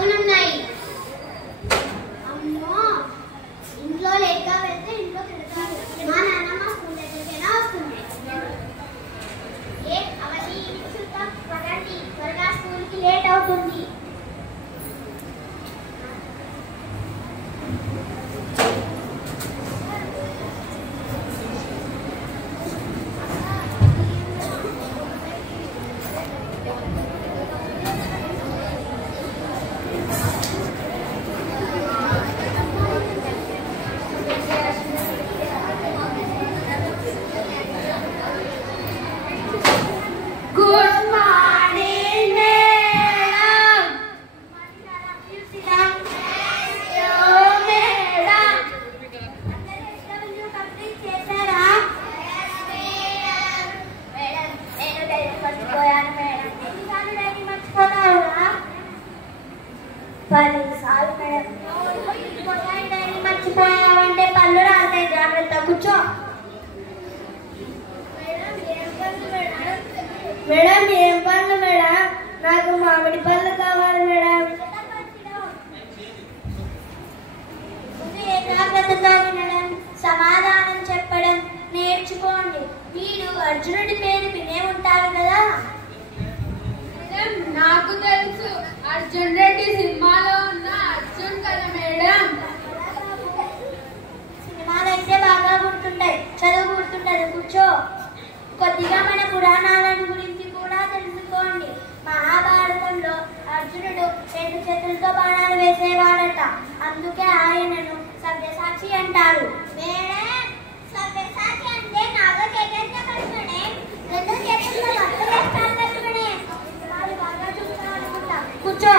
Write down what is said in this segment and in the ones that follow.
డబ్బులున్నాయి. అమ్మో, ఇంట్లో లేట్గా వెళ్తే ఇంట్లో తిడతారు. మా నాన్నమ్మ స్కూల్ దగ్గరికైనా వస్తుంది. అవన్నీ చూద్దాం పదండి, త్వరగా స్కూల్కి లేట్ అవుతుంది. మర్చిపోయావంటే పళ్ళు రాస్తాయి, జాగ్రత్త. కూర్చో. మేడం, ఏం పళ్ళు మేడం? నాకు మామిడి పళ్ళు కావాలి మేడం. ఏకాగ్రతతో వినడం, సమాధానం చెప్పడం నేర్చుకోండి. మీరు అర్జునుడి పేరు వినే ఉంటారు కదా? నాకు తెలుసు, అర్జున్ రెడ్డి సినిమాలో ఉన్న అర్జున్ కదా మేడం. సినిమాలు అయితే బాగా గుర్తుంటాయి, చదువు గుర్తుంటది. కూర్చో. కొద్దిగా మన పురాణాలను గురించి కూడా తెలుసుకోండి. మహాభారతంలో అర్జునుడు 2 చేతులతో బాణాలు వేసేవాడట. అందుకే ఆయనను సవ్యసాచి అంటారు. సవ్యసాచి అంటే నాగా చైతన్య కృష్ణుడే 2 చేతులతో భక్తులు వేస్తారు కృష్ణుడే. బాగా చూస్తాను అనుకుంటా. కూర్చో.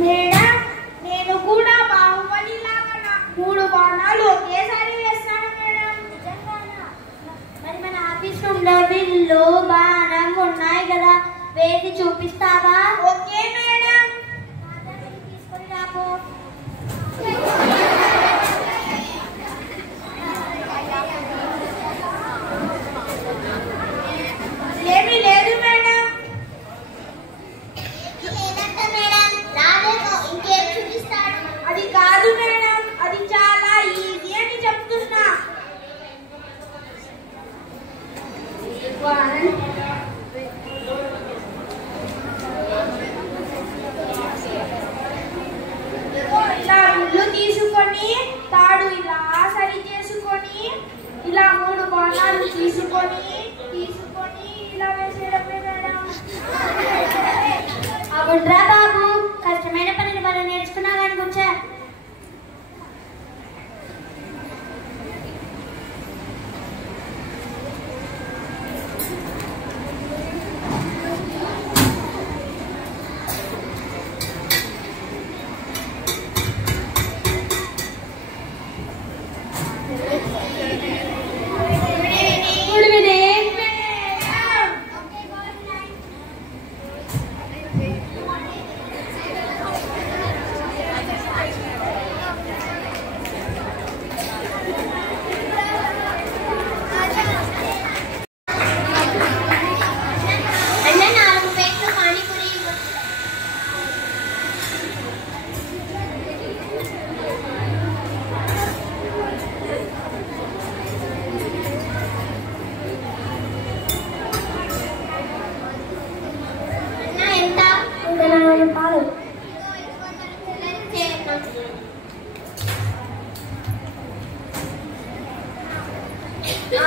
మేడం, నేను కూడా బాహుబలి లాగా 3 బాణాలు ఒకేసారి వేస్తాను మేడం. మరి మన ఆఫీస్ రూమ్ లో బిల్లు బాణం ఉన్నాయి కదా, వేసి చూపిస్తావా? Okay madam. తీసుకొని రాకు. ఏమీ లేదు మేడం. లేదంట మేడం. రాదేమో, ఇంకేం చూపిస్తాడు? అది కాదు మేడం, అది చాలా ఈజీ అని చెప్తున్నా. ఇలా ముళ్ళు తీసుకొని తాడు ఇలా సరి చేసుకొని ఇలా 3 బాణాలు తీసుకొని ఇలా వేసేటప్పుడే మేడం. అవునరా బాబు, కష్టమైన పనిని మనం నేర్చుకున్నావు అనుకుంటా.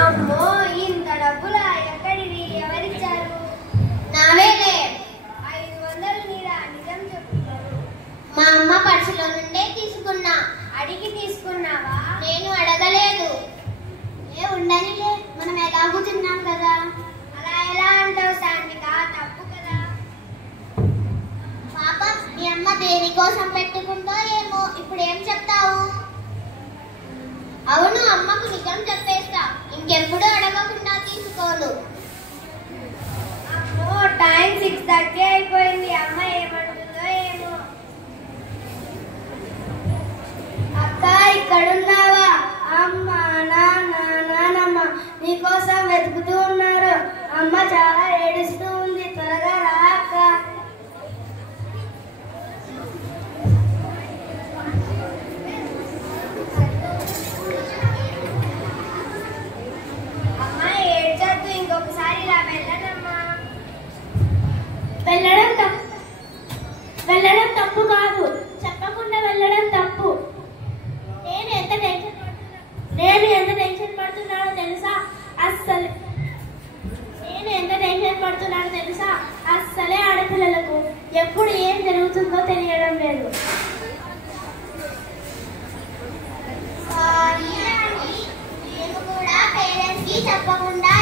అమ్మో, ఇంత డబ్బులా? ఎక్కడివి? ఎవరిచ్చారు? నావేలే. 500 నీరా? నిజం చెప్తున్నారు. మా అమ్మ పర్సులో నుండే తీసుకున్నా. అడిగి తీసుకున్నావా? నేను అడగలేదు. ఉండనిలే, మనం ఎలాగూ తిన్నాం కదా. అలా ఎలా అంటావు శాంతిక? తప్పు కదా. పాప, మీ అమ్మ దేనికోసం పెట్టుకుందో ఏమో. ఇప్పుడు ఏం చెప్తావు? అవును, అమ్మకు నిజం చెప్పేస్తా. ఇంకెప్పుడు అడగకుండా తీసుకోను. అమ్మో, టైం 6:30 అయిపోయింది. అమ్మ ఏమంటుందో ఏమో. అక్క, ఇక్కడున్నావా? అమ్మ, నాన్న, నానమ్మ నీకోసం వెతుకుతూ ఉన్నారు. అమ్మ చాలా ఏడుస్తూ ఉంది. త్వరగా రా అక్క. తెలియడం లేదు. మేము కూడా పేరెంట్స్ కి చెప్పకుండా